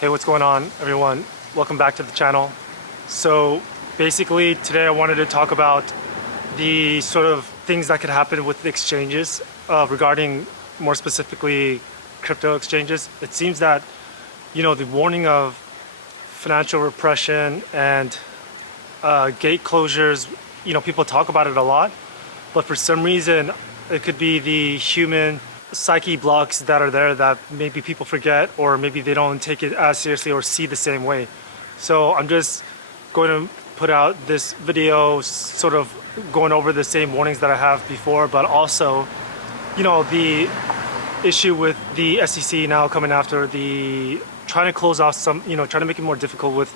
Hey, what's going on, everyone? Welcome back to the channel. So basically today I wanted to talk about the sort of things that could happen with the exchanges regarding more specifically crypto exchanges. It seems that, the warning of financial repression and gate closures, people talk about it a lot, but for some reason it could be the human psyche blocks that are there that maybe people forget, or maybe they don't take it as seriously or see the same way. So I'm just going to put out this video sort of going over the same warnings that I have before, but also, the issue with the SEC now coming after the trying to close off some, trying to make it more difficult with,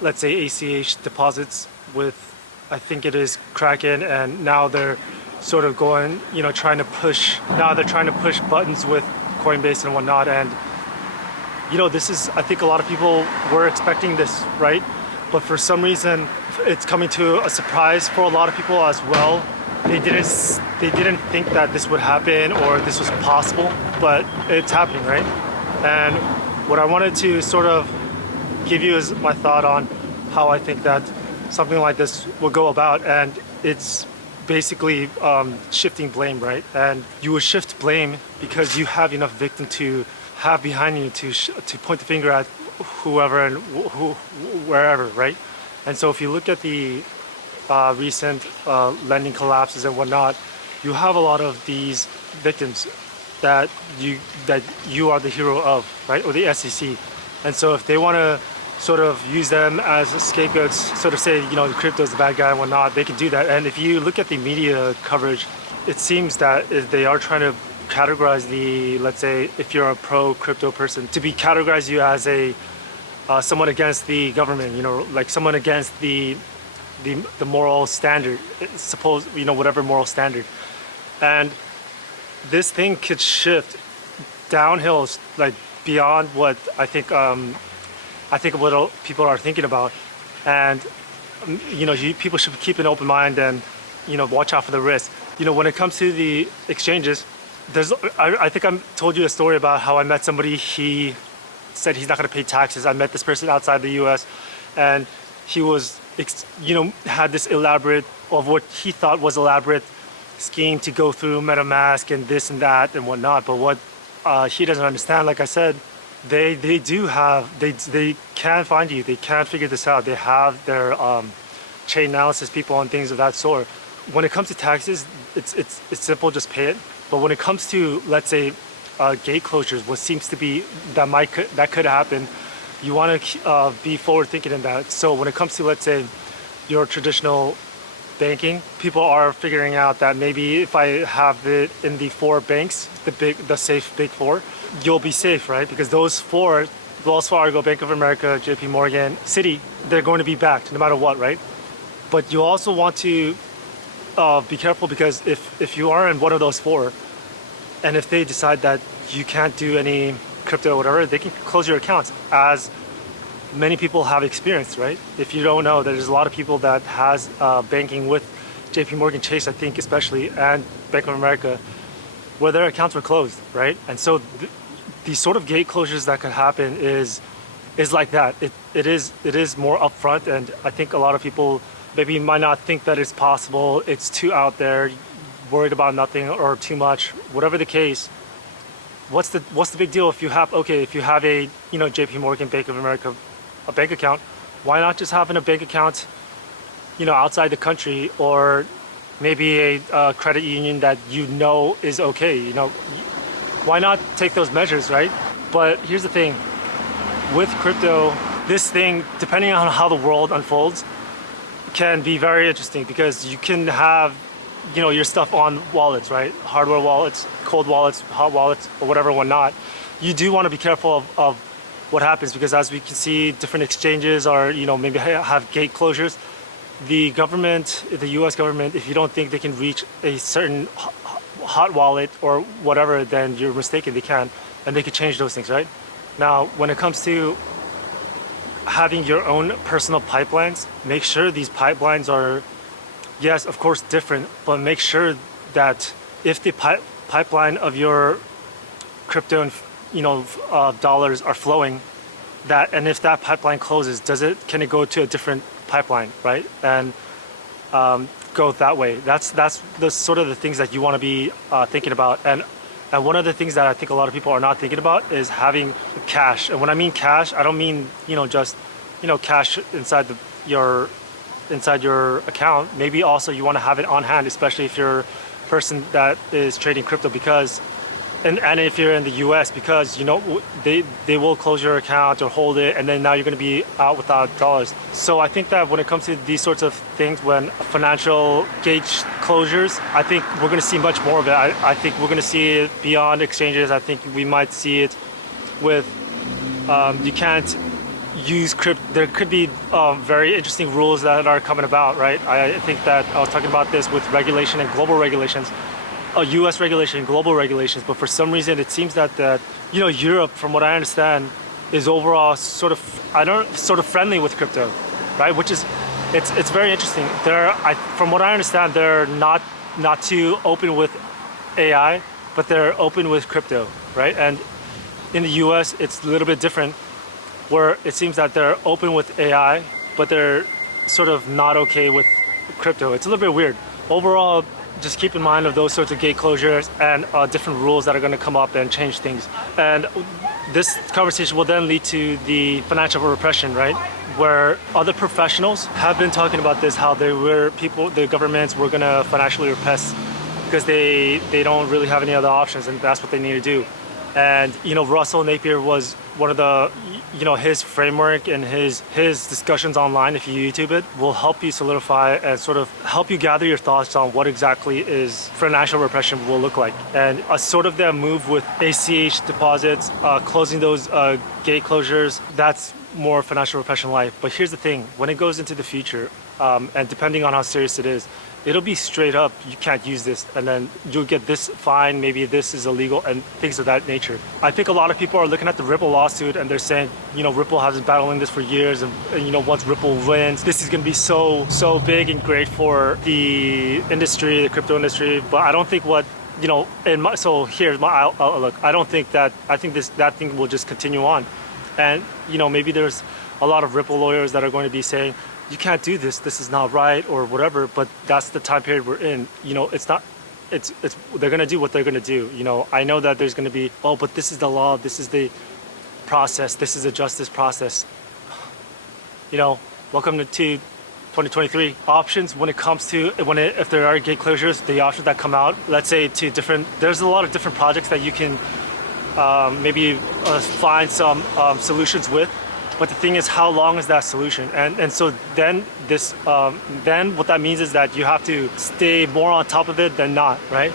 let's say, ACH deposits with, I think it is Kraken, and now they're sort of going, trying to push buttons with Coinbase and whatnot. And, this is, I think a lot of people were expecting this, right? But for some reason, it's coming to a surprise for a lot of people as well. They didn't think that this would happen or this was possible, but it's happening, right? And what I wanted to sort of give you is my thought on how I think that something like this will go about. And it's basically shifting blame, right? And you will shift blame because you have enough victim to have behind you to point the finger at whoever and wherever, right? And so if you look at the recent lending collapses and whatnot, you have a lot of these victims that you are the hero of, right? Or the SEC. And so if they want to sort of use them as scapegoats, sort of say, the crypto is the bad guy and whatnot, they can do that. And if you look at the media coverage, it seems that they are trying to categorize let's say, if you're a pro crypto person, to be categorize you as a someone against the government, like someone against the moral standard, suppose, whatever moral standard. And this thing could shift downhill, like beyond what I think what people are thinking about. And people should keep an open mind and watch out for the risk. When it comes to the exchanges, I think I told you a story about how I met somebody. He said he's not going to pay taxes. I met this person outside the US, and he was had this elaborate, of what he thought was elaborate scheme to go through MetaMask and this and that and whatnot. But what he doesn't understand, like I said, they can find you. They can figure this out. They have their chain analysis people and things of that sort. When it comes to taxes, it's simple, just pay it. But when it comes to, let's say, gate closures, what seems to be that could happen, you want to be forward thinking in that. So when it comes to, let's say, your traditional banking, people are figuring out that maybe if I have it in the four banks, the safe big four, you'll be safe, right? Because those four, Wells Fargo, Bank of America, JP Morgan, Citi, they're going to be backed no matter what, right? But you also want to be careful, because if you are in one of those four, and if they decide that you can't do any crypto or whatever, they can close your accounts, as many people have experienced, right? If you don't know, there's a lot of people that has banking with JP Morgan Chase, I think especially, and Bank of America, where their accounts were closed, right? And so these sort of gate closures that could happen is like that. It is more upfront, and I think a lot of people maybe might not think that it's possible. It's too out there, worried about nothing or too much, whatever the case. What's the big deal if you have a JP Morgan, Bank of America, a bank account? Why not just having a bank account outside the country, or maybe a credit union that is okay? Why not take those measures, right? But here's the thing with crypto, this thing, depending on how the world unfolds, can be very interesting, because you can have your stuff on wallets, right? Hardware wallets, cold wallets, hot wallets, or whatever, whatnot. You do want to be careful of what happens, because as we can see, different exchanges are, maybe have gate closures. The government, the US government, if you don't think they can reach a certain hot wallet or whatever, then you're mistaken. They can, and they could change those things, right? Now, when it comes to having your own personal pipelines, make sure these pipelines are, yes, of course, different, but make sure that if the pipeline of your crypto and dollars are flowing and if that pipeline closes, can it go to a different pipeline, right? And go that way. That's the sort of the things that you want to be thinking about. And one of the things that I think a lot of people are not thinking about is having cash. And when I mean cash, I don't mean just cash your inside your account. Maybe also you want to have it on hand, especially if you're a person that is trading crypto, because and if you're in the US, because they will close your account or hold it, and then now you're going to be out without dollars. So I think that when it comes to these sorts of things, when financial gate closures, I think we're going to see much more of it. I think we're going to see it beyond exchanges. I think we might see it with you can't use crypto. There could be very interesting rules that are coming about, right? I think that I was talking about this with regulation and global regulations. U.S. regulation, global regulations, but for some reason it seems that Europe, from what I understand, is overall sort of friendly with crypto, right? Which is it's very interesting. From what I understand, they're not too open with AI, but they're open with crypto, right? And in the U.S., it's a little bit different, where it seems that they're open with AI, but they're sort of not okay with crypto. It's a little bit weird. Overall, just keep in mind of those sorts of gate closures and different rules that are going to come up and change things. And this conversation will then lead to the financial repression, right? Where other professionals have been talking about this, how the governments were going to financially repress because they don't really have any other options, and that's what they need to do. And Russell Napier was one of the his framework and his discussions online, if you YouTube it, will help you solidify and sort of help you gather your thoughts on what exactly is financial repression will look like. And a sort of that move with ACH deposits, closing those gate closures, that's more financial repression life. But here's the thing, when it goes into the future, and depending on how serious it is, it'll be straight up, you can't use this, and then you'll get this fine, maybe this is illegal, and things of that nature. I think a lot of people are looking at the Ripple lawsuit and they're saying, Ripple has been battling this for years, and once Ripple wins, this is going to be so big and great for the industry, the crypto industry. But I don't think so here's my outlook. I think that thing will just continue on. And maybe there's a lot of Ripple lawyers that are going to be saying, you can't do this, this is not right, or whatever, but that's the time period we're in. They're going to do what they're going to do. I know that there's going to be, but this is the law, this is the process, this is a justice process. Welcome to 2023. Options when it comes to, if there are gate closures, the options that come out, let's say there's a lot of different projects that you can maybe find some solutions with. But the thing is, how long is that solution? And so then what that means is that you have to stay more on top of it than not, right?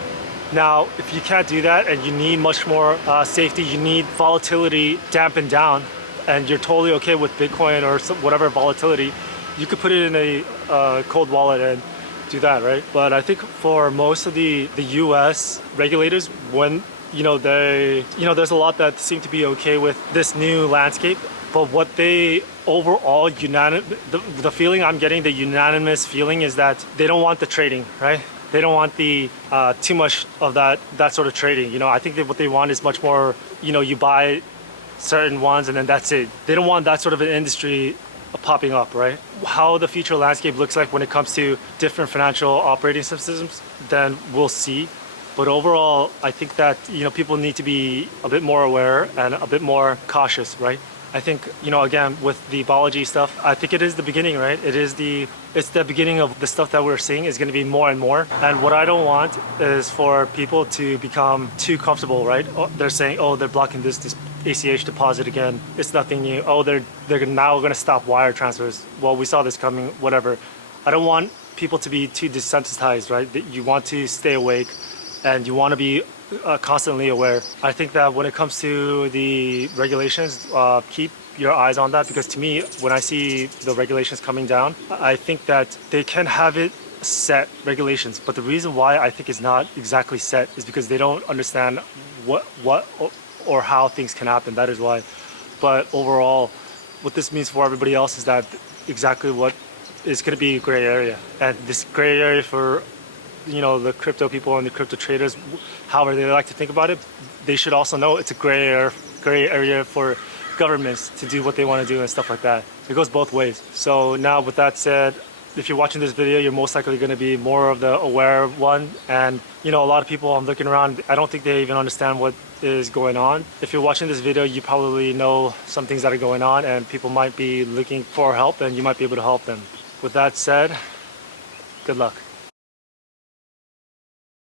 Now, if you can't do that and you need much more safety, you need volatility dampened down, and you're totally okay with Bitcoin or whatever volatility, you could put it in a cold wallet and do that, right? But I think for most of the US regulators, when there's a lot that seem to be okay with this new landscape. But what they overall the feeling I'm getting, the unanimous feeling, is that they don't want the trading, right? They don't want the too much of that sort of trading. I think that what they want is much more, you buy certain ones and then that's it. They don't want that sort of an industry popping up, right? How the future landscape looks like when it comes to different financial operating systems, then we'll see. But overall, I think that people need to be a bit more aware and a bit more cautious, right? I think, again, with the biology stuff, I think it is the beginning, right? It's the beginning of the stuff that we're seeing is going to be more and more. And what I don't want is for people to become too comfortable, right? They're saying, they're blocking this ACH deposit again. It's nothing new. They're now going to stop wire transfers. Well, we saw this coming, whatever. I don't want people to be too desensitized, right? You want to stay awake and you want to be constantly aware. I think that when it comes to the regulations, keep your eyes on that, because to me, when I see the regulations coming down, I think that they can have it set regulations, but the reason why I think it's not exactly set is because they don't understand what or how things can happen. That is why. But overall, what this means for everybody else is that exactly what is going to be a gray area, and this gray area for the crypto people and the crypto traders, however they like to think about it, they should also know it's a gray area for governments to do what they want to do and stuff like that. It goes both ways. So now with that said, if you're watching this video, you're most likely going to be more of the aware one. And you know, a lot of people, I'm looking around, I don't think they even understand what is going on. If you're watching this video, you probably know some things that are going on and people might be looking for help and you might be able to help them. With that said, good luck.